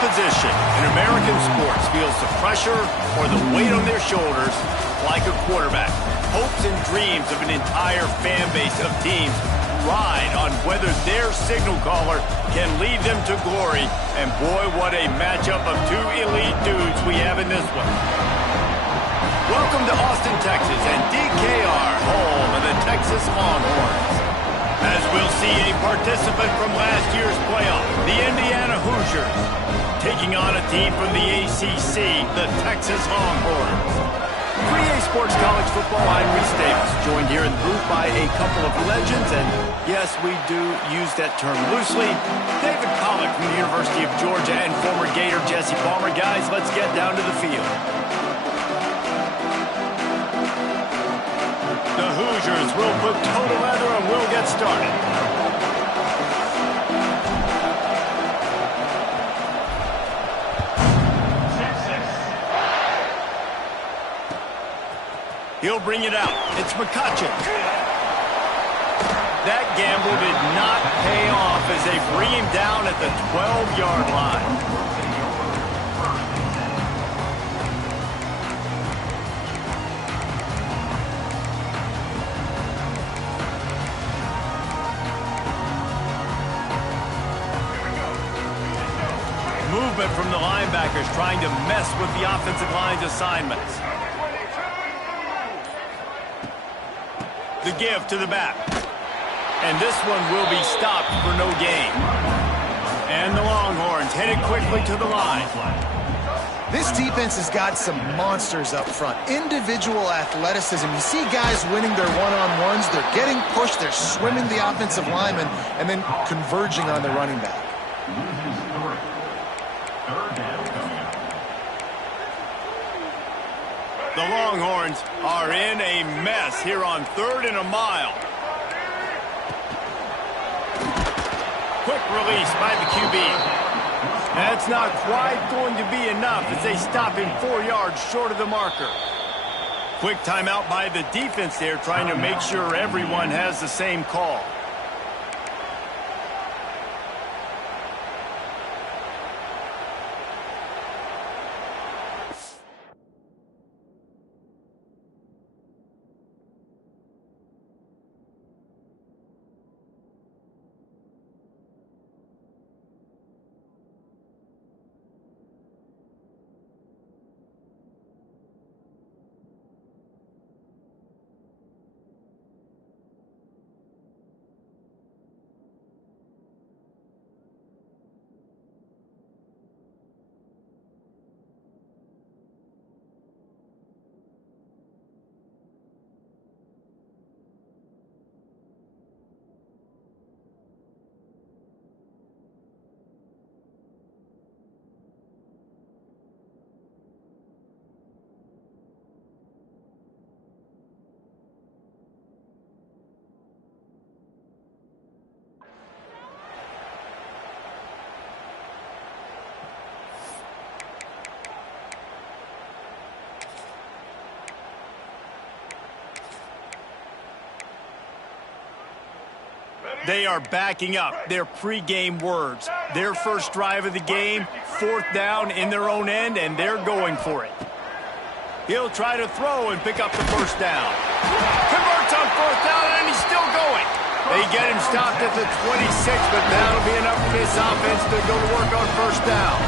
Position in American sports feels the pressure or the weight on their shoulders like a quarterback. Hopes and dreams of an entire fan base of teams ride on whether their signal caller can lead them to glory. And boy, what a matchup of two elite dudes we have in this one. Welcome to Austin, Texas, and DKR, home of the Texas Longhorns. As we'll see a participant from last year's playoff, the Indiana Hoosiers, taking on a team from the ACC, the Texas Longhorns. 3A Sports College Football, I'm Reese Davis, joined here in the booth by a couple of legends, and yes, we do use that term loosely. David Pollack from the University of Georgia and former Gator Jesse Palmer. Guys, let's get down to the field. The Hoosiers will put total leather and we'll get started. He'll bring it out. It's McCutcheon. That gamble did not pay off as they bring him down at the 12-yard line. Movement from the linebackers trying to mess with the offensive line's assignments. The give to the back. And this one will be stopped for no gain. And the Longhorns headed quickly to the line. This defense has got some monsters up front. Individual athleticism. You see guys winning their one-on-ones. They're getting pushed. They're swimming the offensive lineman and then converging on the running back. The Longhorns are in a mess here on 3rd and a mile. Quick release by the QB. That's not quite going to be enough as they stop him 4 yards short of the marker. Quick timeout by the defense there, trying to make sure everyone has the same call. They are backing up their pregame words. Their first drive of the game, 4th down in their own end, and they're going for it. He'll try to throw and pick up the first down. Converts on 4th down, and he's still going. They get him stopped at the 26, but that'll be enough for this offense to go to work on first down.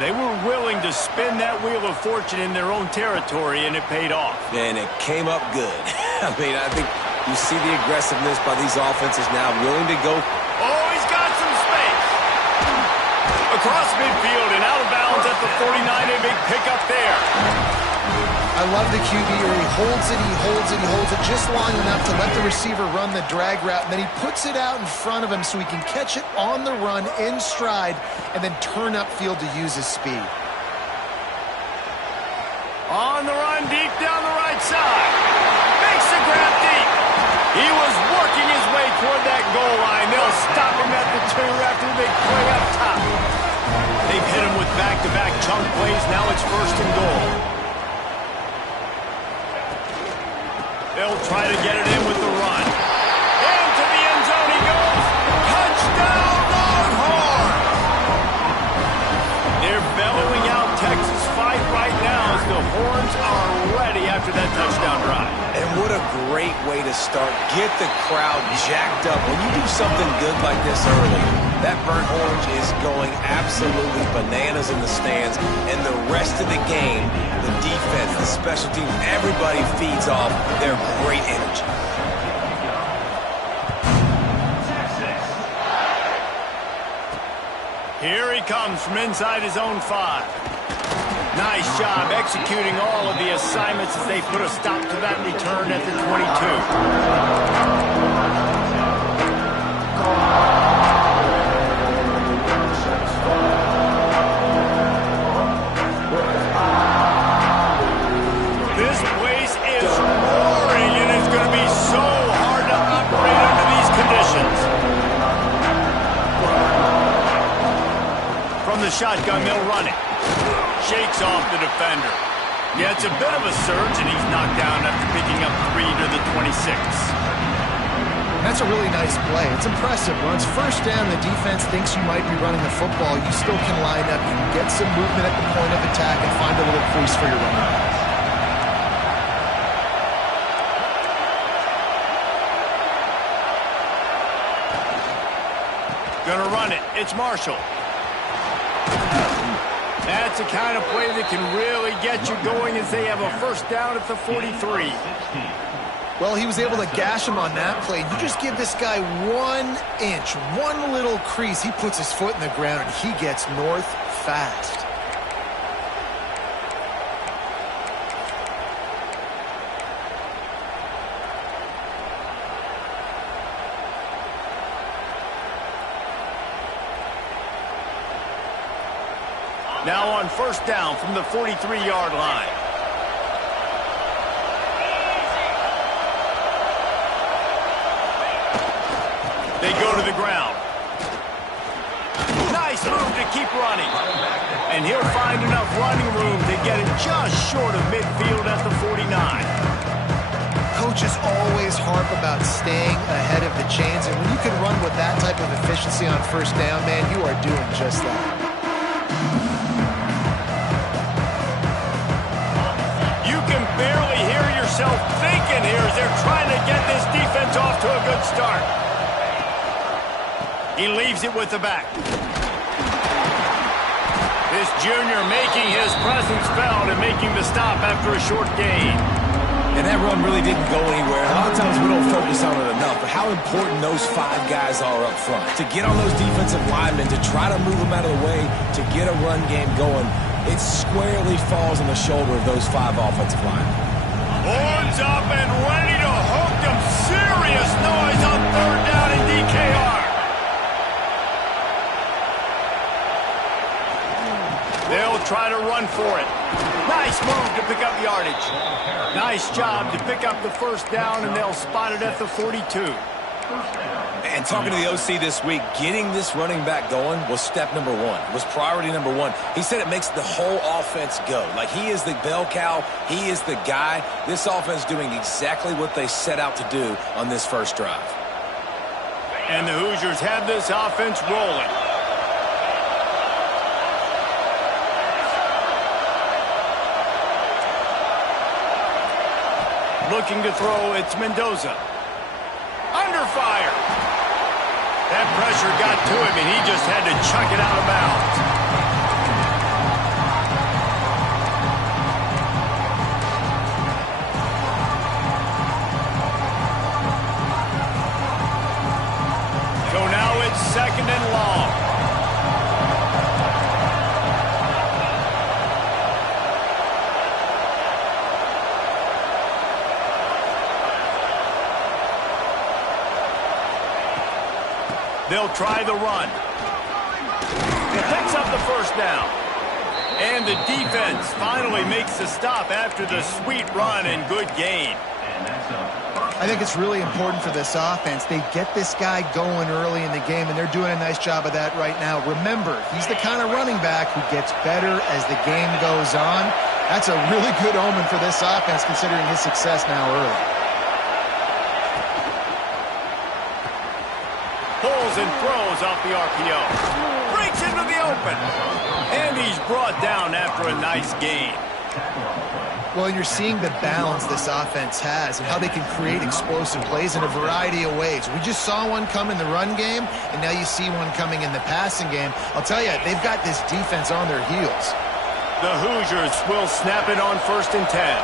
They were willing to spin that wheel of fortune in their own territory, and it paid off. And it came up good. I mean, I think you see the aggressiveness by these offenses now, willing to go. Oh, he's got some space. Across midfield and out of bounds at the 49, a big pickup there. I love the QB where he holds it, he holds it, he holds it just long enough to let the receiver run the drag route, and then he puts it out in front of him so he can catch it on the run in stride and then turn upfield to use his speed. On the run, deep down the right side. Makes the grab deep. He was working his way toward that goal line. They'll stop him at the 2 after the big play up top. They've hit him with back-to-back chunk plays. Now it's 1st and goal. They'll try to get it in with the run. Into the end zone he goes. Touchdown, Longhorn! They're bellowing out Texas fight right now as the Horns are ready after that touchdown drive. And what a great way to start. Get the crowd jacked up. When you do something good like this early, that burnt orange is going absolutely bananas in the stands. And the rest of the game, the defense, the special teams, everybody feeds off their great energy. Here he comes from inside his own 5. Nice job executing all of the assignments as they put a stop to that return at the 22. This place is roaring, and it's going to be so hard to operate under these conditions. From the shotgun, they'll run it. Shakes off the defender. Yeah, it's a bit of a surge, and he's knocked down after picking up 3 to the 26. That's a really nice play. It's impressive. When it's 1st down, the defense thinks you might be running the football. You still can line up. You can get some movement at the point of attack and find a little crease for your running back. Gonna run it. It's Marshall. That's the kind of play that can really get you going as they have a 1st down at the 43. Well, he was able to gash him on that play. You just give this guy 1 inch, one little crease. He puts his foot in the ground, and he gets north fast. Now on 1st down from the 43-yard line. They go to the ground. Nice move to keep running. And he'll find enough running room to get it just short of midfield at the 49. Coaches always harp about staying ahead of the chains, and when you can run with that type of efficiency on 1st down, man, you are doing just that. You can barely hear yourself thinking here as they're trying to get this defense off to a good start. He leaves it with the back. This junior making his presence felt and making the stop after a short gain. And that run really didn't go anywhere. A lot of times we don't focus on it enough, but how important those 5 guys are up front. To get on those defensive linemen, to try to move them out of the way, to get a run game going, it squarely falls on the shoulder of those 5 offensive linemen. Horns up and ready to hook them. Serious noise on 3rd down in DKR. They'll try to run for it. Nice move to pick up yardage. Nice job to pick up the 1st down, and they'll spot it at the 42. And talking to the OC this week, getting this running back going was step number 1, was priority number 1. He said it makes the whole offense go. Like, he is the bell cow. He is the guy. This offense doing exactly what they set out to do on this first drive. And the Hoosiers have this offense rolling. Looking to throw, it's Mendoza. Under fire. That pressure got to him, and he just had to chuck it out of bounds. So now it's 2nd and long. They'll try the run. It picks up the first down. And the defense finally makes the stop after the sweet run and good gain. I think it's really important for this offense. They get this guy going early in the game, and they're doing a nice job of that right now. Remember, he's the kind of running back who gets better as the game goes on. That's a really good omen for this offense, considering his success now early. Pulls and throws off the RPO. Breaks into the open. And he's brought down after a nice gain. Well, you're seeing the balance this offense has and how they can create explosive plays in a variety of ways. We just saw one come in the run game, and now you see one coming in the passing game. I'll tell you, they've got this defense on their heels. The Hoosiers will snap it on 1st and 10.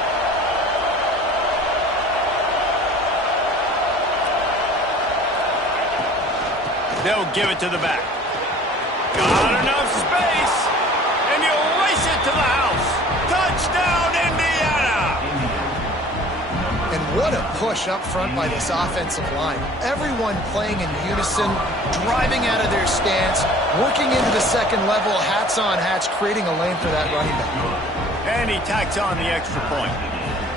They'll give it to the back. Got enough space, and he'll race it to the house. Touchdown, Indiana! And what a push up front by this offensive line. Everyone playing in unison, driving out of their stance, working into the second level, hats on hats, creating a lane for that running back. And he tacks on the extra point.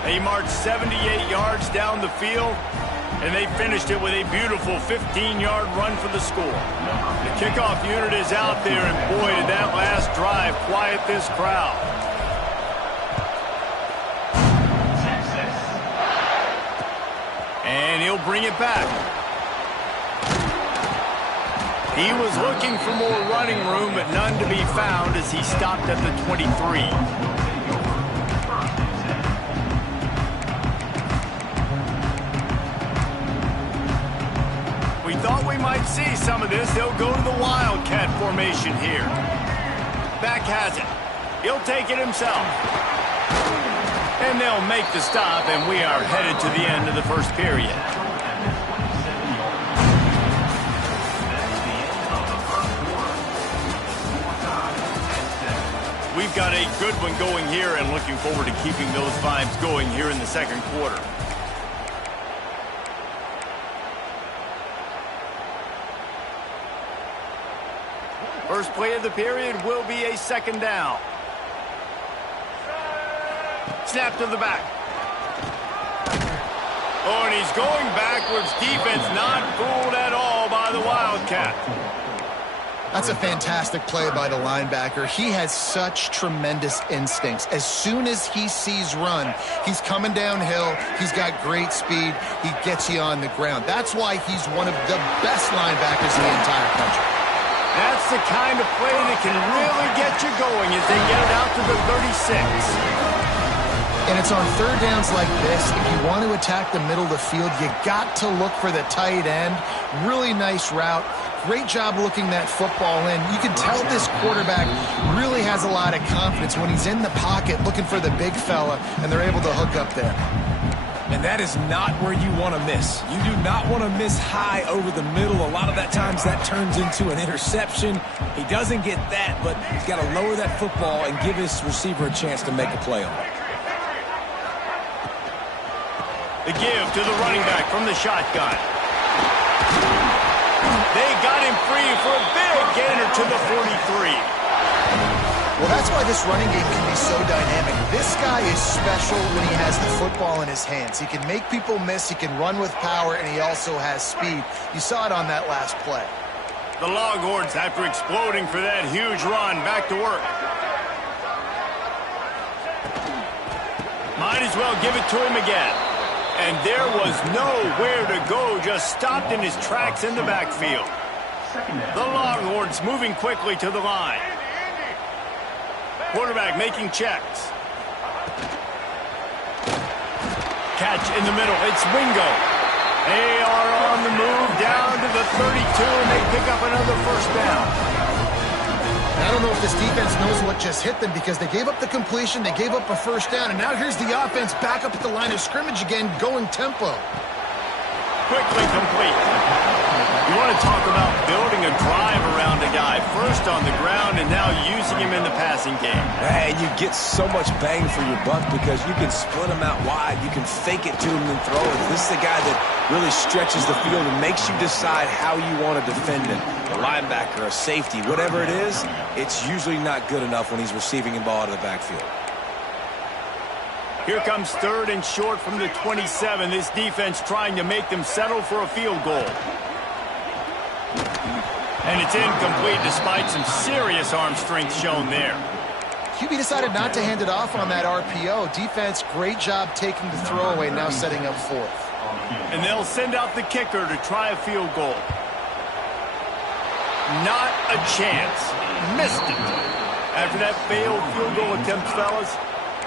They marched 78 yards down the field, and they finished it with a beautiful 15-yard run for the score. The kickoff unit is out there, and boy, did that last drive quiet this crowd. And he'll bring it back. He was looking for more running room, but none to be found as he stopped at the 23. We thought we might see some of this. They'll go to the Wildcat formation here. Back has it. He'll take it himself. And they'll make the stop, and we are headed to the end of the first period. We've got a good one going here, and looking forward to keeping those vibes going here in the second quarter. First play of the period will be a 2nd down. Snap to the back. Oh, and he's going backwards. Defense not fooled at all by the Wildcat. That's a fantastic play by the linebacker. He has such tremendous instincts. As soon as he sees run, he's coming downhill. He's got great speed. He gets you on the ground. That's why he's one of the best linebackers in the entire country. That's the kind of play that can really get you going as they get it out to the 36. And it's on 3rd downs like this. If you want to attack the middle of the field, you got to look for the tight end. Really nice route. Great job looking that football in. You can tell this quarterback really has a lot of confidence when he's in the pocket looking for the big fella, and they're able to hook up there. And that is not where you want to miss. You do not want to miss high over the middle. A lot of that times that turns into an interception. He doesn't get that, but he's got to lower that football and give his receiver a chance to make a play on it. The give to the running back from the shotgun. They got him free for a big gainer to the 43. Well, that's why this running game can be so dynamic. This guy is special when he has the football in his hands. He can make people miss, he can run with power, and he also has speed. You saw it on that last play. The Longhorns, after exploding for that huge run, back to work. Might as well give it to him again. And there was nowhere to go, just stopped in his tracks in the backfield. The Longhorns moving quickly to the line. Quarterback making checks. Catch in the middle. It's Wingo. They are on the move down to the 32, and they pick up another first down. I don't know if this defense knows what just hit them because they gave up the completion, they gave up a first down, and now here's the offense back up at the line of scrimmage again, going tempo. Quickly complete. You want to talk about building a drive around a guy. First on the ground and now using him in the passing game. And you get so much bang for your buck because you can split him out wide. You can fake it to him and throw it. This is a guy that really stretches the field and makes you decide how you want to defend him. A linebacker, a safety, whatever it is, it's usually not good enough when he's receiving the ball out of the backfield. Here comes 3rd and short from the 27. This defense trying to make them settle for a field goal. And it's incomplete despite some serious arm strength shown there. QB decided not to hand it off on that RPO. Defense, great job taking the throwaway, now setting up 4th. And they'll send out the kicker to try a field goal. Not a chance. Missed it. After that failed field goal attempt, fellas,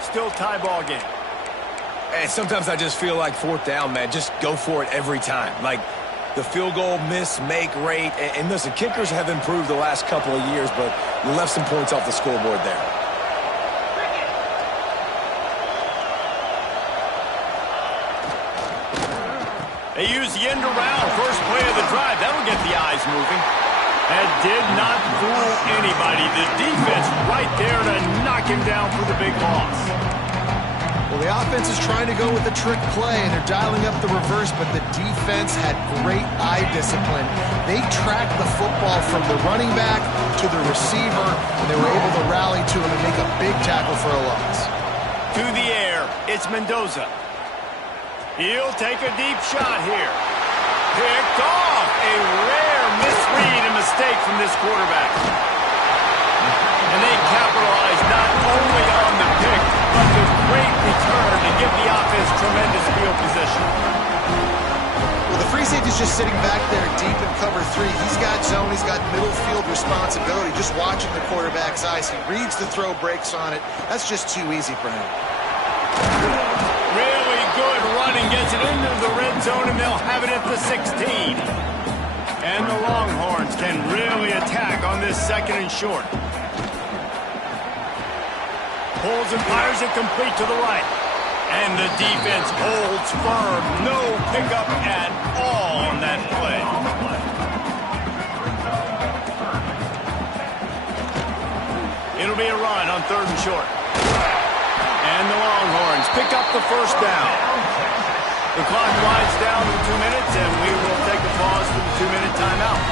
still tie ball game. And sometimes I just feel like 4th down, man. Just go for it every time. Like the field goal miss, make rate. And listen, kickers have improved the last couple of years, but you left some points off the scoreboard there. They use the end around. First play of the drive. That'll get the eyes moving. That did not fool anybody. The defense right there to knock him down for the big loss. Well, the offense is trying to go with the trick play, and they're dialing up the reverse, but the defense had great eye discipline. They tracked the football from the running back to the receiver, and they were able to rally to him and make a big tackle for a loss. To the air, it's Mendoza. He'll take a deep shot here. Picked off. A rare misread and mistake from this quarterback. And they capitalize not only on the pick, but the great return to give the offense tremendous field position. Well, the free safety's just sitting back there deep in cover 3. He's got zone, he's got middle field responsibility, just watching the quarterback's eyes. He reads the throw, breaks on it. That's just too easy for him. Really good running, gets it into the red zone, and they'll have it at the 16. And the Longhorns can really attack on this 2nd and short. Pulls and fires it complete to the right. And the defense holds firm. No pickup at all on that play. It'll be a run on 3rd and short. And the Longhorns pick up the first down. The clock winds down to 2 minutes, and we will take a pause for the 2-minute timeout.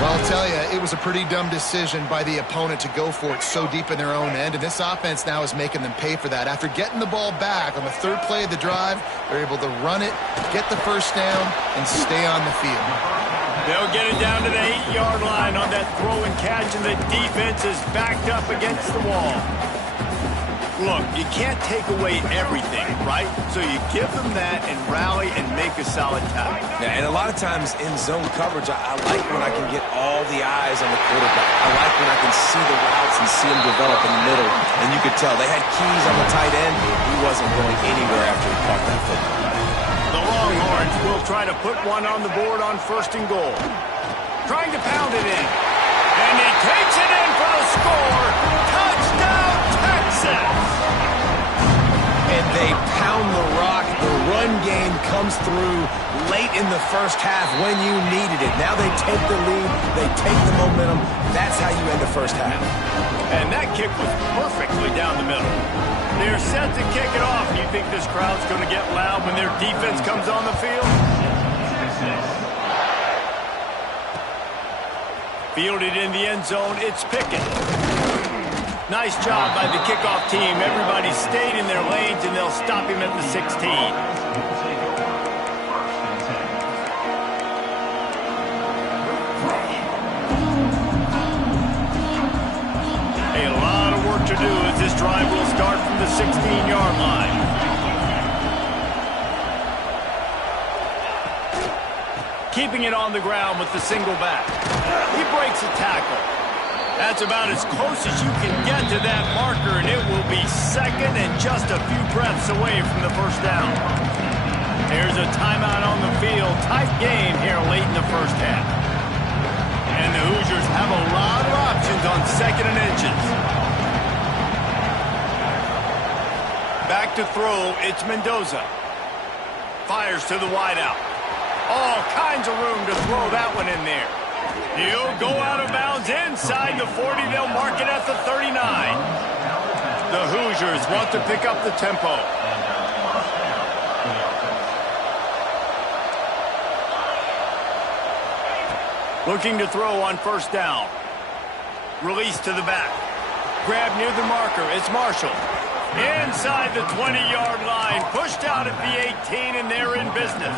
Well, I'll tell you, it was a pretty dumb decision by the opponent to go for it so deep in their own end, and this offense now is making them pay for that. After getting the ball back on the 3rd play of the drive, they're able to run it, get the first down, and stay on the field. They'll get it down to the 8-yard line on that throw and catch, and the defense is backed up against the wall. Look, you can't take away everything, right? So you give them that and rally and make a solid tackle. Yeah, and a lot of times in zone coverage, I like when I can get all the eyes on the quarterback. I like when I can see the routes and see them develop in the middle. And you could tell they had keys on the tight end. He wasn't going anywhere after he caught that football. The Longhorns will try to put one on the board on 1st and goal. Trying to pound it in. And he takes it in for the score. Touchdown, Texas! And they pound the rock. The run game comes through late in the first half when you needed it. Now they take the lead. They take the momentum. That's how you end the first half. And that kick was perfectly down the middle. They're set to kick it off. You think this crowd's going to get loud when their defense comes on the field? Fielded in the end zone, it's Pickett. Nice job by the kickoff team. Everybody stayed in their lanes, and they'll stop him at the 16. A lot of work to do as this drive will start from the 16-yard line. keeping it on the ground with the single back. He breaks a tackle. That's about as close as you can get to that marker, and it will be second and just a few breaths away from the first down. There's a timeout on the field. Tight game here late in the first half. And the Hoosiers have a lot of options on second and inches. Back to throw, it's Mendoza. Fires to the wideout. All kinds of room to throw that one in there. He'll go out of bounds inside the 40. They'll mark it at the 39. The Hoosiers want to pick up the tempo. Looking to throw on first down. Release to the back. Grab near the marker. It's Marshall. Inside the 20-yard line. Pushed out at the 18, and they're in business.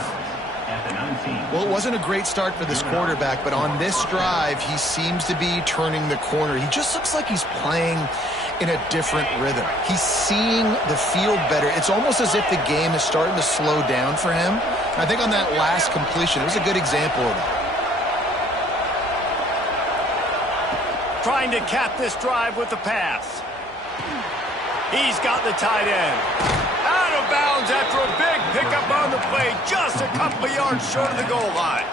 Well, it wasn't a great start for this quarterback, but on this drive, he seems to be turning the corner. He just looks like he's playing in a different rhythm. He's seeing the field better. It's almost as if the game is starting to slow down for him. I think on that last completion, it was a good example of that. Trying to cap this drive with the pass. He's got the tight end. Out of bounds after a big pickup on the play, just a couple of yards short of the goal line.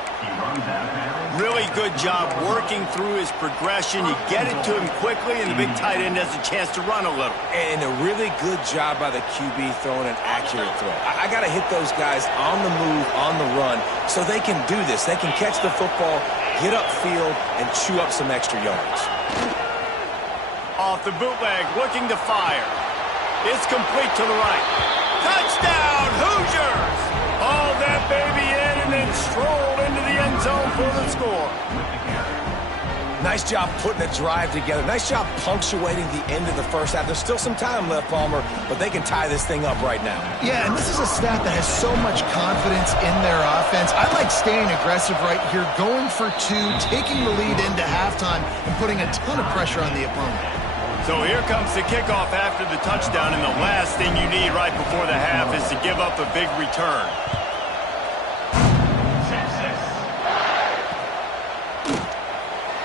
Really good job working through his progression. You get it to him quickly, and the big tight end has a chance to run a little. And a really good job by the QB throwing an accurate throw. I got to hit those guys on the move, on the run, so they can do this. They can catch the football, get upfield, and chew up some extra yards. Off the bootleg, looking to fire. It's complete to the right. Touchdown, Hoosiers! Hauled that baby in and then strolled into the end zone for the score. Nice job putting a drive together. Nice job punctuating the end of the first half. There's still some time left, Palmer, but they can tie this thing up right now. Yeah, and this is a staff that has so much confidence in their offense. I like staying aggressive right here, going for two, taking the lead into halftime, and putting a ton of pressure on the opponent. So here comes the kickoff after the touchdown, and the last thing you need right before the half is to give up a big return.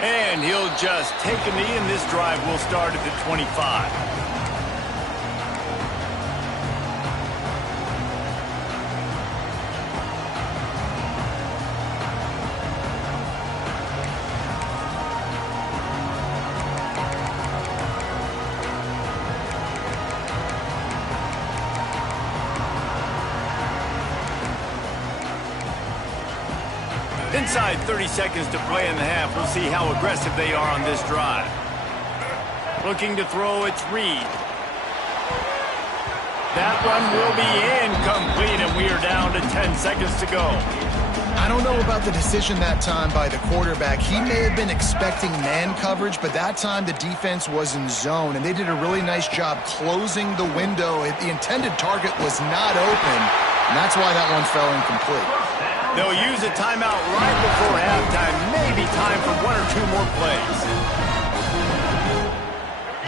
And he'll just take a knee, and this drive will start at the 25. Inside 30 seconds to play in the half. We'll see how aggressive they are on this drive. Looking to throw, it's Reed. That one will be incomplete, and we are down to 10 seconds to go. I don't know about the decision that time by the quarterback. He may have been expecting man coverage, but that time the defense was in zone, and they did a really nice job closing the window. The intended target was not open, and that's why that one fell incomplete. They'll use a timeout right before halftime. Maybe time for one or two more plays.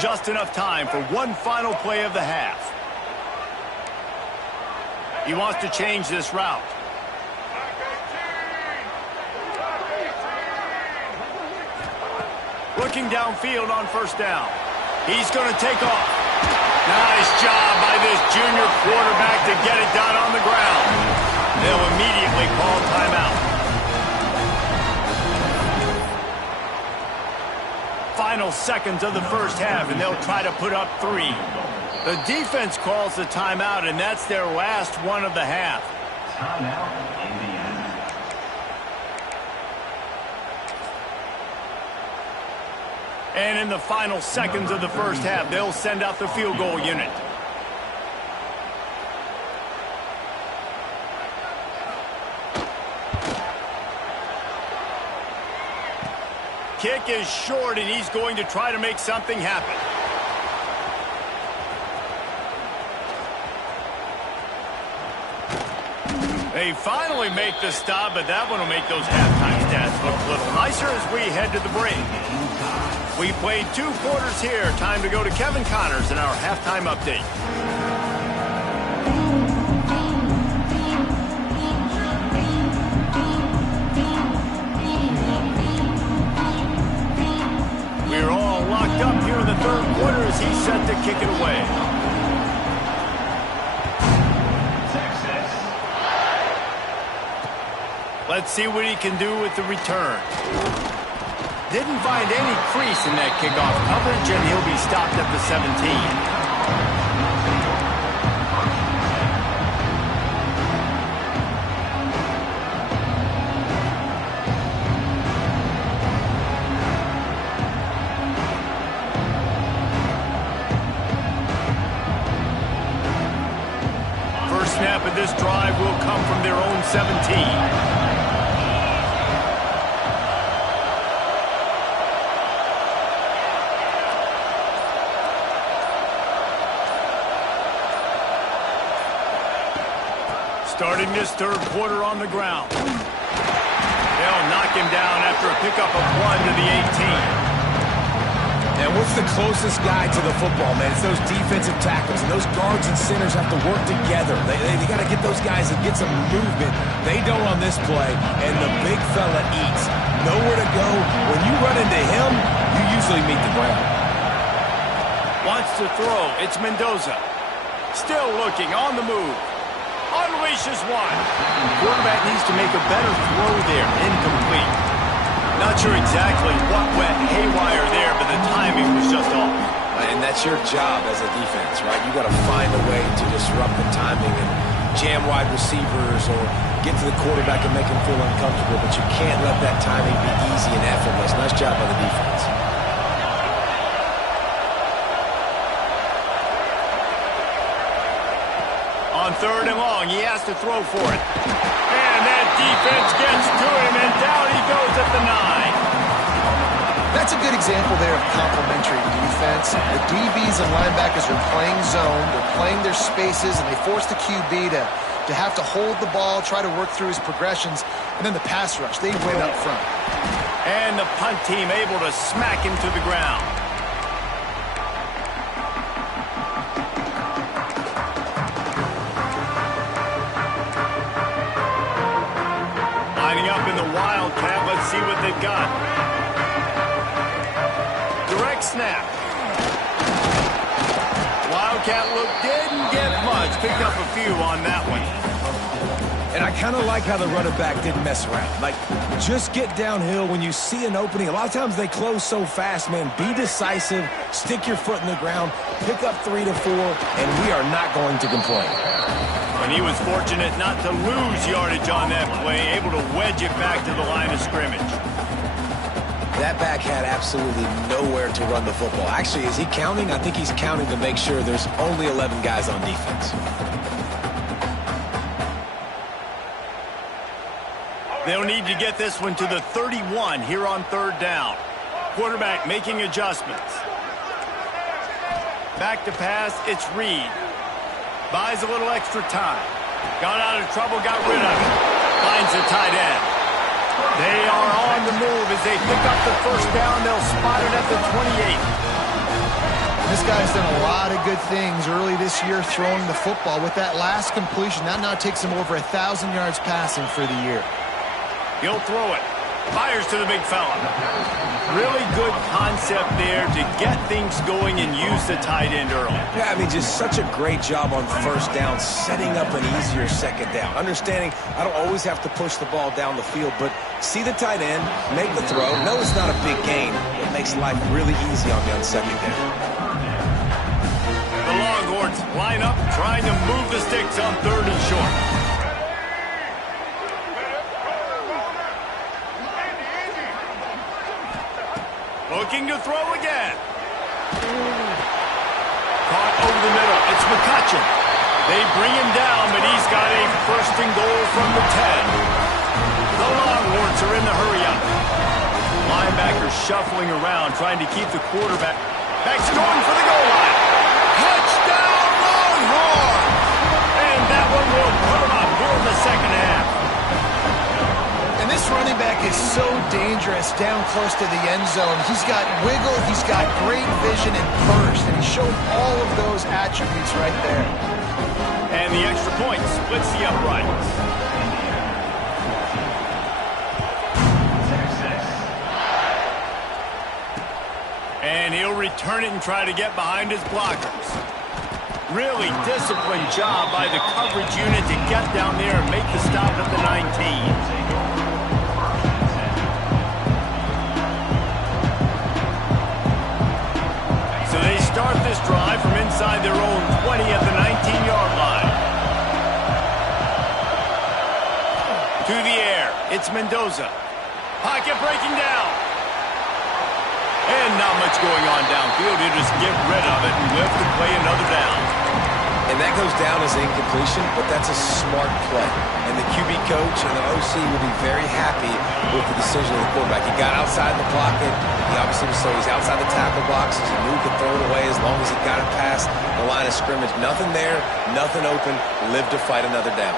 Just enough time for one final play of the half. He wants to change this route. Looking downfield on first down. He's going to take off. Nice job by this junior quarterback to get it done on the ground. They'll immediately call timeout. Final seconds of the first half, and they'll try to put up 3. The defense calls the timeout, and that's their last one of the half. Timeout, Indiana. And in the final seconds of the first half, they'll send out the field goal unit. Kick is short, and he's going to try to make something happen. They finally make the stop, but that one will make those halftime stats look a little nicer as we head to the break. We played 2 quarters here. Time to go to Kevin Connors in our halftime update. Let's see what he can do with the return. Didn't find any crease in that kickoff coverage, and he'll be stopped at the 17. First snap of this drive will come from their own 17. Starting this third quarter on the ground. They'll knock him down after a pickup of 1 to the 18. And what's the closest guy to the football, man? It's those defensive tackles, and those guards and centers have to work together. They got to get those guys and get some movement. They don't on this play, and the big fella eats. Nowhere to go. When you run into him, you usually meet the ground. Wants to throw. It's Mendoza. Still looking on the move. Unleashes one. Quarterback needs to make a better throw there. Incomplete. Not sure exactly what went haywire there, but the timing was just off. And that's your job as a defense, right? You got to find a way to disrupt the timing and jam wide receivers or get to the quarterback and make him feel uncomfortable, but you can't let that timing be easy and effortless. Nice job by the defense. On third and long, he has to throw for it. And that defense gets to him, and down he goes at the 9. That's a good example there of complementary defense. The DBs and linebackers are playing zone, they're playing their spaces, and they force the QB to have to hold the ball, try to work through his progressions, and then the pass rush, they win up front. And the punt team able to smack him to the ground. Lining up in the Wildcat, let's see what they've got. Direct snap. Wildcat look didn't get much. Picked up a few on that one. And I kind of like how the running back didn't mess around. Like, just get downhill when you see an opening. A lot of times they close so fast, man. Be decisive, stick your foot in the ground, pick up 3 to 4, and we are not going to complain. And he was fortunate not to lose yardage on that play, able to wedge it back to the line of scrimmage. That back had absolutely nowhere to run the football. Actually, is he counting? I think he's counting to make sure there's only 11 guys on defense. They'll need to get this one to the 31 here on third down. Quarterback making adjustments. Back to pass, it's Reed. Buys a little extra time. Got out of trouble, got rid of it. Finds the tight end. They are on the move as they pick up the first down. They'll spot it at the 28. This guy's done a lot of good things early this year throwing the football. With that last completion, that now takes him over 1,000 yards passing for the year. He'll throw it. Fires to the big fella. Really good concept there to get things going and use the tight end early. Yeah, I mean, just such a great job on first down, setting up an easier second down. Understanding I don't always have to push the ball down the field, but see the tight end, make the throw. No, it's not a big gain. It makes life really easy on me on second down. The Longhorns line up, trying to move the sticks on third and short. Looking to throw again. Caught over the middle. It's McCutcheon. They bring him down, but he's got a first and goal from the 10. The Longhorns are in the hurry-up. Linebackers shuffling around, trying to keep the quarterback. Back's going for the goal line. Touchdown, Longhorns! And that one will put them up here in the second half. And this running back is so dangerous down close to the end zone. He's got wiggle, he's got great vision and burst, and he showed all of those attributes right there. And the extra point splits the uprights. And he'll return it and try to get behind his blockers. Really disciplined job by the coverage unit to get down there and make the stop at the 19. start this drive from inside their own 20 at the 19-yard line. To the air, it's Mendoza. Pocket breaking down. And not much going on downfield. He'll just get rid of it and live to play another down. And that goes down as incompletion, but that's a smart play. And the QB coach and the OC will be very happy with the decision of the quarterback. He got outside the pocket. He obviously was so he's outside the tackle boxes. He knew he could throw it away as long as he got it past the line of scrimmage. Nothing there, nothing open. Live to fight another down.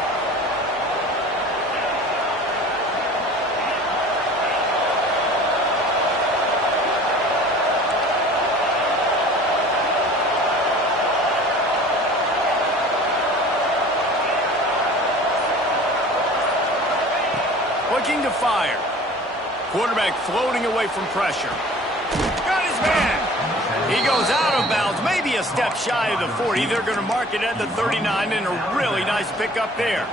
Looking to fire. Quarterback floating away from pressure. Got his man. He goes out of bounds, maybe a step shy of the 40. They're going to mark it at the 39, and a really nice pickup there.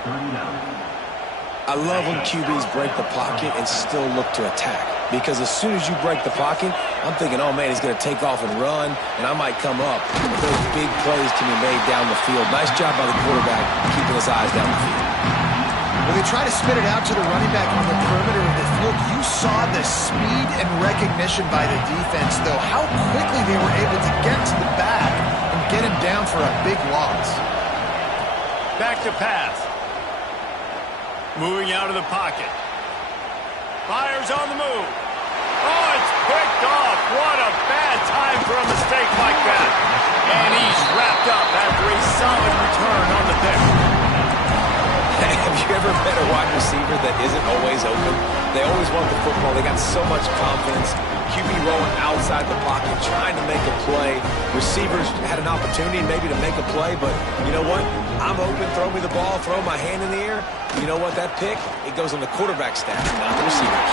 I love when QBs break the pocket and still look to attack. Because as soon as you break the pocket, I'm thinking, oh, man, he's going to take off and run, and I might come up. But those big plays can be made down the field. Nice job by the quarterback keeping his eyes down the field. When they try to spit it out to the running back on the perimeter of the field, you saw the speed and recognition by the defense, though, how quickly they were able to get to the back and get him down for a big loss. Back to pass. Moving out of the pocket. Fires on the move. Oh, it's picked off. What a bad time for a mistake like that. And he's wrapped up after a solid return on the pick. Have you ever met a wide receiver that isn't always open? They always want the football. They got so much confidence. QB rolling outside the pocket, trying to make a play. Receivers had an opportunity maybe to make a play, but you know what? I'm open, throw me the ball, throw my hand in the air. You know what? That pick, it goes on the quarterback staff, not the receivers.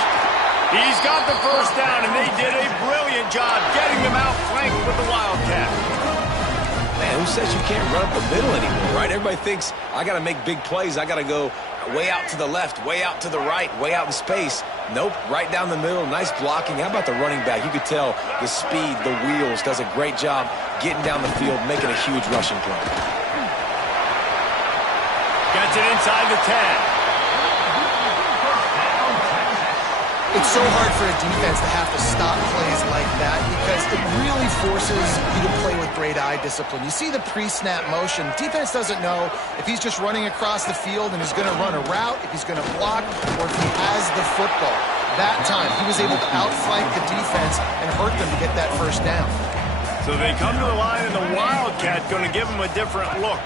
He's got the first down, and they did a brilliant job getting them out flanked with the Wildcat. Man, who says you can't run up the middle anymore, right? Everybody thinks, I got to make big plays. I got to go way out to the left, way out to the right, way out in space. Nope, right down the middle. Nice blocking. How about the running back? You could tell the speed, the wheels, does a great job getting down the field, making a huge rushing play. Gets it inside the 10. It's so hard for a defense to have to stop plays like that because it really forces you to play with great eye discipline. You see the pre-snap motion. Defense doesn't know if he's just running across the field and he's going to run a route, if he's going to block, or if he has the football. That time, he was able to outflank the defense and hurt them to get that first down. So they come to the line, and the Wildcat going to give him a different look.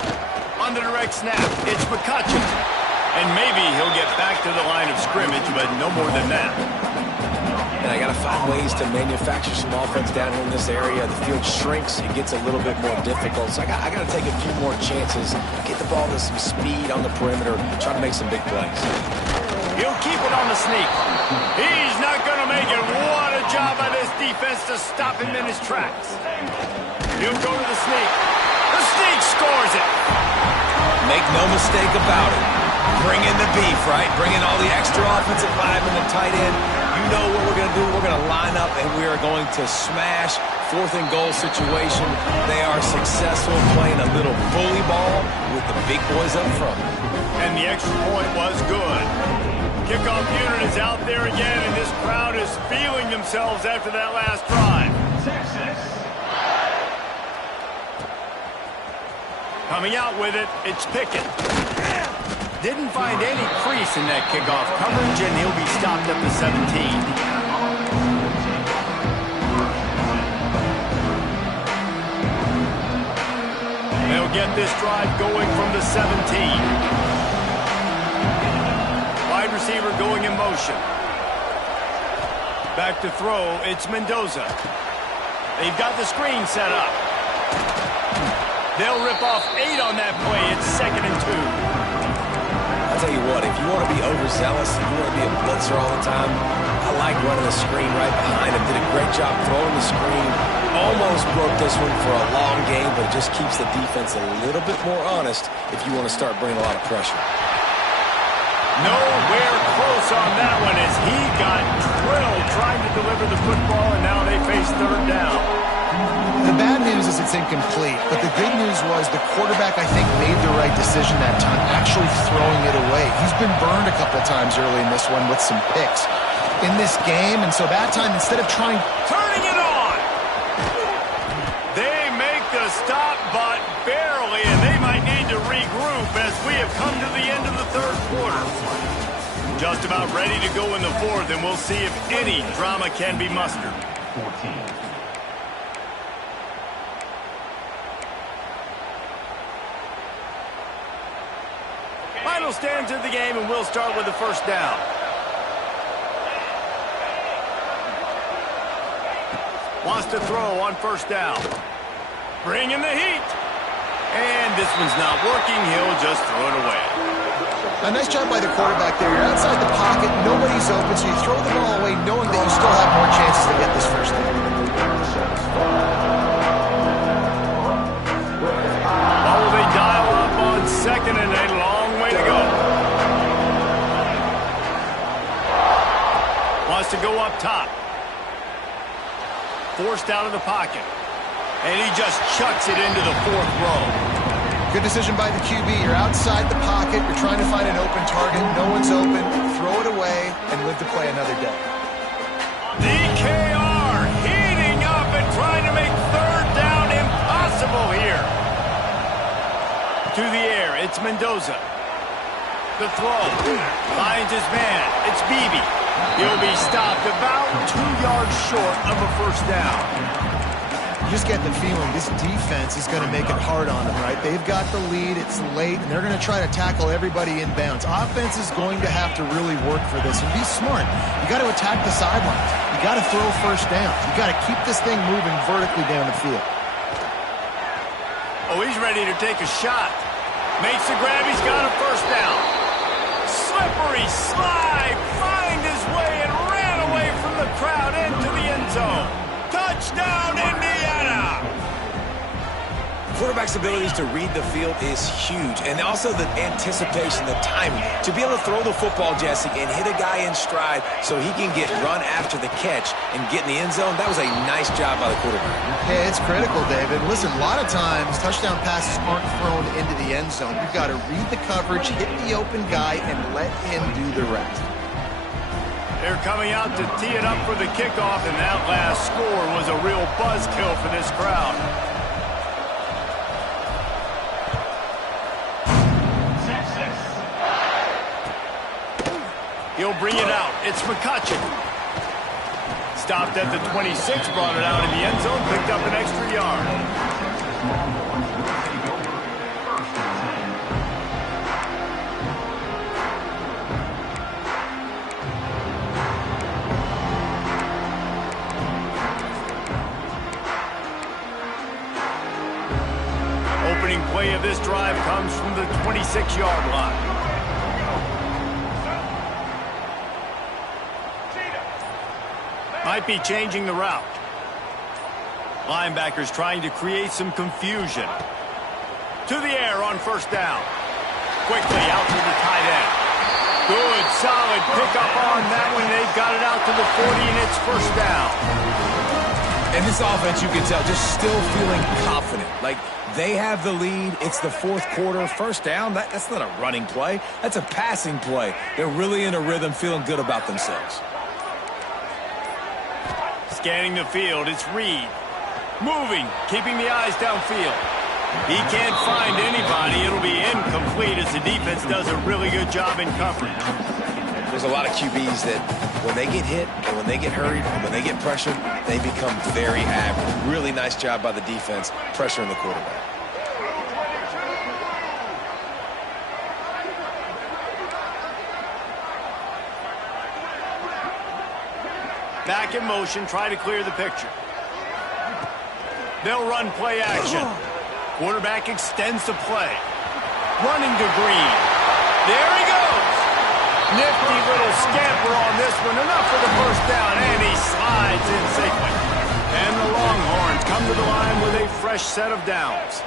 On the direct snap, it's McCutcheon. And maybe he'll get back to the line of scrimmage, but no more than that. And I got to find ways to manufacture some offense down here in this area. The field shrinks. It gets a little bit more difficult. So I got to take a few more chances, get the ball to some speed on the perimeter, try to make some big plays. He'll keep it on the sneak. He's not going to make it. What a job by this defense to stop him in his tracks. He'll go to the sneak. The sneak scores it. Make no mistake about it. Bring in the beef, right? Bring in all the extra offensive linemen, the tight end. You know what we're going to do. We're going to line up, and we are going to smash fourth and goal situation. They are successful playing a little bully ball with the big boys up front. And the extra point was good. Kickoff unit is out there again, and this crowd is feeling themselves after that last drive. Coming out with it, it's Pickett. Didn't find any crease in that kickoff coverage, and he'll be stopped at the 17. They'll get this drive going from the 17. Wide receiver going in motion. Back to throw, it's Mendoza. They've got the screen set up. They'll rip off 8 on that play. It's 2nd and 2. I'll tell you what, if you want to be overzealous, if you want to be a blitzer all the time, I like running the screen right behind him. Did a great job throwing the screen. Almost broke this one for a long game, but it just keeps the defense a little bit more honest if you want to start bringing a lot of pressure. Nowhere close on that one as he got drilled trying to deliver the football, and now they face 3rd down. The bad news is it's incomplete, but the good news was the quarterback, I think, made the right decision that time, actually throwing it away. He's been burned a couple times early in this one with some picks in this game, and so that time, instead of trying... Turning it on! They make the stop, but barely, and they might need to regroup as we have come to the end of the third quarter. Just about ready to go in the fourth, and we'll see if any drama can be mustered. 14. Final stands of the game, and we'll start with the first down. Wants to throw on first down. Bringing the heat. And this one's not working. He'll just throw it away. A nice job by the quarterback there. You're outside the pocket, nobody's open, so you throw the ball away knowing that you still have more chances to get this first down. What will they dial up on second and a long way to go? Wants to go up top. Forced out of the pocket. And he just chucks it into the fourth row. Good decision by the QB. You're outside the pocket. You're trying to find an open target. No one's open. Throw it away and live to play another day. Ncaa heating up and trying to make third down impossible here. To the air, it's Mendoza. The throw. Finds his man. It's Beebe. He'll be stopped about 2 yards short of a first down. You just get the feeling this defense is going to make it hard on them, right? They've got the lead, it's late, and they're going to try to tackle everybody inbounds. Offense is going to have to really work for this and be smart. You got to attack the sidelines. You got to throw first down. You got to keep this thing moving vertically down the field. Oh, he's ready to take a shot. Makes the grab, he's got a first down. Slippery slide, find his way and ran away from the crowd into the end zone. Touchdown, Indiana! Quarterback's abilities to read the field is huge, and also the anticipation, the timing. To be able to throw the football, Jesse, and hit a guy in stride so he can get run after the catch and get in the end zone, that was a nice job by the quarterback. Yeah, it's critical, David. Listen, a lot of times touchdown passes aren't thrown into the end zone. You've got to read the coverage, hit the open guy, and let him do the rest. They're coming out to tee it up for the kickoff, and that last score was a real buzzkill for this crowd. He'll bring it out. It's McCutcheon. Stopped at the 26, brought it out in the end zone, picked up an extra yard. Opening play of this drive comes from the 26-yard line. Might be changing the route. Linebackers trying to create some confusion. To the air on first down. Quickly out to the tight end. Good, solid pickup on that one. They've got it out to the 40, and it's first down. And this offense, you can tell, just still feeling confident. Like, they have the lead. It's the fourth quarter. First down, that's not a running play. That's a passing play. They're really in a rhythm, feeling good about themselves. Scanning the field, it's Reed. Moving, keeping the eyes downfield. He can't find anybody. It'll be incomplete as the defense does a really good job in covering. There's a lot of QBs that when they get hit and when they get hurried and when they get pressured, they become very average. Really nice job by the defense pressuring the quarterback. Back in motion, try to clear the picture. They'll run play action. Quarterback extends the play. Running to Green. There he goes. Nifty little scamper on this one. Enough for the first down, and he slides in safely. And the Longhorns come to the line with a fresh set of downs.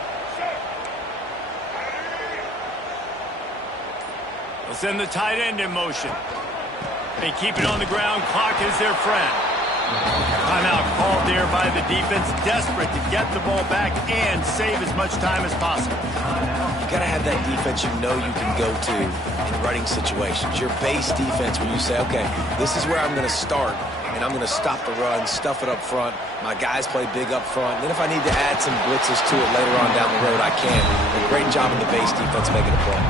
They'll send the tight end in motion. They keep it on the ground. Clock is their friend. Timeout called there by the defense, desperate to get the ball back and save as much time as possible. You got to have that defense you know you can go to in running situations. Your base defense where you say, okay, this is where I'm going to start, and I'm going to stop the run, stuff it up front. My guys play big up front. Then if I need to add some blitzes to it later on down the road, I can. A great job in the base defense making a play.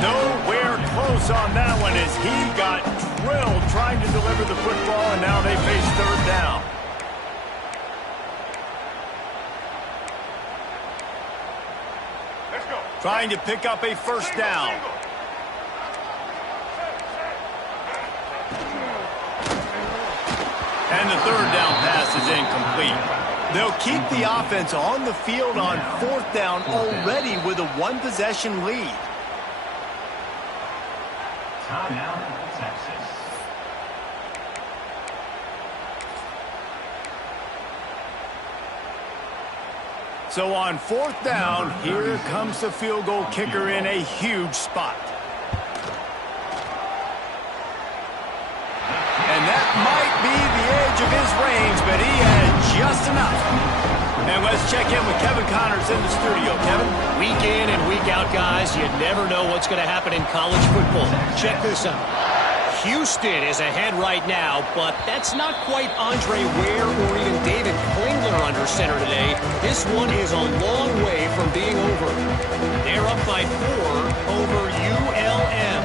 Nowhere close on that one as he got drilled trying to deliver the football, and now they face third down. Let's go. Trying to pick up a first down. And the third down pass is incomplete. They'll keep the offense on the field on fourth down already with a one-possession lead. Timeout, Texas. So on fourth down, here comes the field goal kicker in a huge spot. And that might be the edge of his range, but he had just enough. And let's check in with Kevin Connors in the studio. Kevin? Week in and week out, guys, you never know what's going to happen in college football. Check this out. Houston is ahead right now, but that's not quite Andre Ware or even David Klingler under center today. This one is a long way from being over. They're up by 4 over ULM.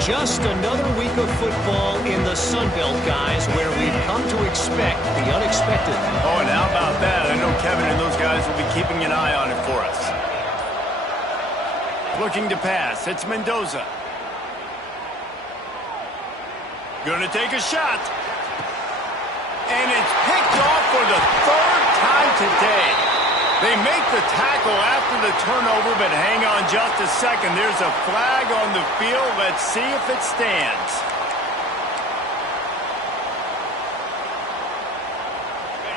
Just another week of football in the Sun Belt, guys, where we've come to expect the unexpected. Oh, and how about that? I know Kevin and those guys will be keeping an eye on it for us. Looking to pass. It's Mendoza. Going to take a shot. And it's picked off for the third time today. They make the tackle after the turnover, but hang on just a second. There's a flag on the field. Let's see if it stands.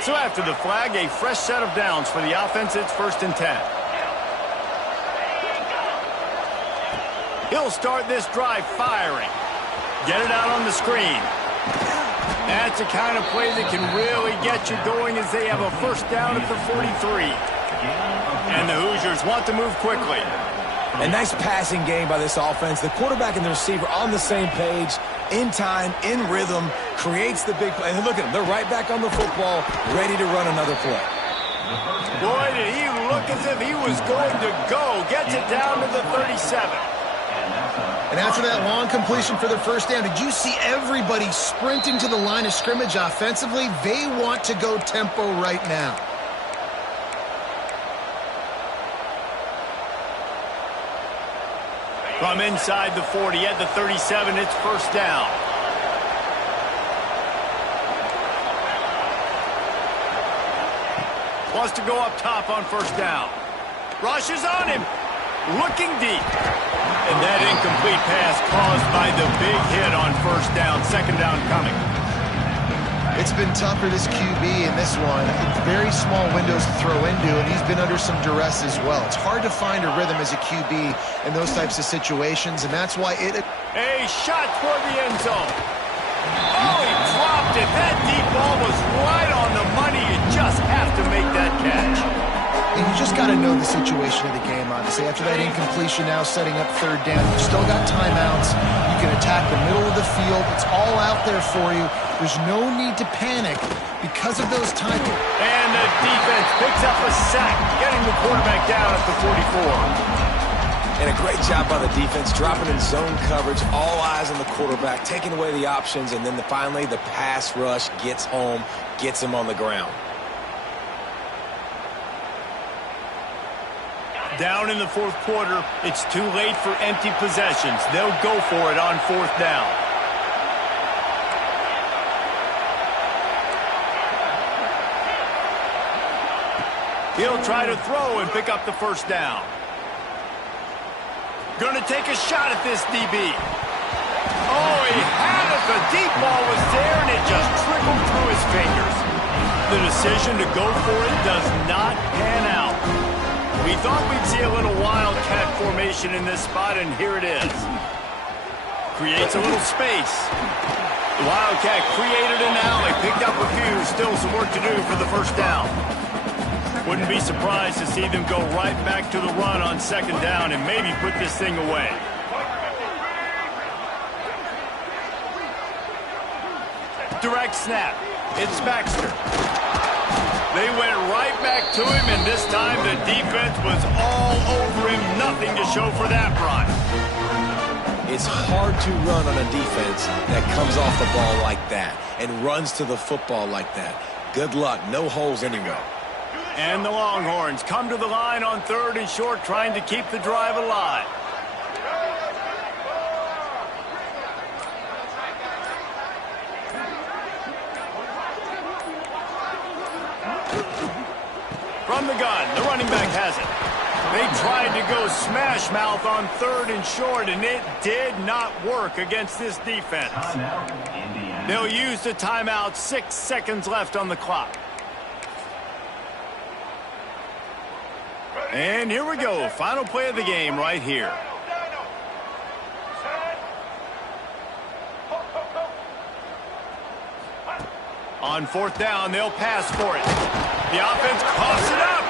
So after the flag, a fresh set of downs for the offense. It's 1st and 10. He'll start this drive firing. Get it out on the screen. That's the kind of play that can really get you going as they have a first down at the 43. And the Hoosiers want to move quickly. A nice passing game by this offense. The quarterback and the receiver on the same page, in time, in rhythm, creates the big play. And look at them. They're right back on the football, ready to run another play. Boy, did he look as if he was going to go. Gets it down to the 37. And after that long completion for the first down, did you see everybody sprinting to the line of scrimmage offensively? They want to go tempo right now. From inside the 40 at the 37, it's first down. Wants to go up top on first down. Rushes on him. Looking deep. And that incomplete pass caused by the big hit on first down. Second down coming. It's been tough for this QB in this one. Very small windows to throw into, and he's been under some duress as well. It's hard to find a rhythm as a QB in those types of situations, and that's why it... A shot toward the end zone. Oh, he dropped it. That deep ball was right on the money. You just have to make that catch. And you just got to know the situation of the game, obviously. After that incompletion, now setting up third down. You've still got timeouts. You can attack the middle of the field. It's all out there for you. There's no need to panic because of those timeouts. And the defense picks up a sack, getting the quarterback down at the 44. And a great job by the defense, dropping in zone coverage, all eyes on the quarterback, taking away the options, and then finally the pass rush gets home, gets him on the ground. Down in the fourth quarter, it's too late for empty possessions. They'll go for it on fourth down. He'll try to throw and pick up the first down. Going to take a shot at this DB. Oh, he had it. The deep ball was there, and it just trickled through his fingers. The decision to go for it does not pan out. We thought we'd see a little wildcat formation in this spot, and here it is. Creates a little space. Wildcat created an alley, picked up a few, still some work to do for the first down. Wouldn't be surprised to see them go right back to the run on second down and maybe put this thing away. Direct snap. It's Baxter. They went right back to him, and this time the defense was all over him. Nothing to show for that run. It's hard to run on a defense that comes off the ball like that and runs to the football like that. Good luck. No holes anywhere. And the Longhorns come to the line on 3rd and short, trying to keep the drive alive. From the gun, the running back has it. They tried to go smash mouth on 3rd and short, and it did not work against this defense. They'll use the timeout. 6 seconds left on the clock. And here we go. Final play of the game right here. On 4th down, they'll pass for it. The offense coughs it up.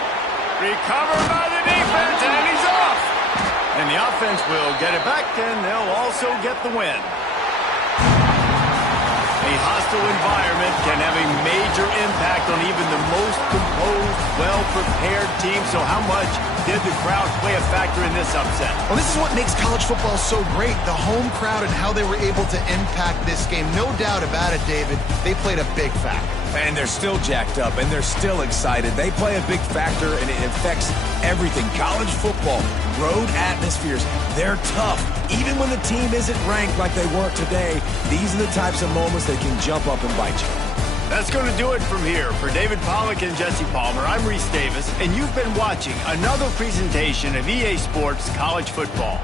Recovered by the defense, and he's off. And the offense will get it back, and they'll also get the win. A hostile environment can have a major impact on even the most composed, well-prepared team. So how much did the crowd play a factor in this upset? Well, this is what makes college football so great, the home crowd and how they were able to impact this game. No doubt about it, David. They played a big factor. And they're still jacked up, and they're still excited. They play a big factor, and it affects everything. College football, road atmospheres, they're tough. Even when the team isn't ranked like they weren't today, these are the types of moments that can jump up and bite you. That's going to do it from here. For David Pollack and Jesse Palmer, I'm Reese Davis, and you've been watching another presentation of EA Sports College Football.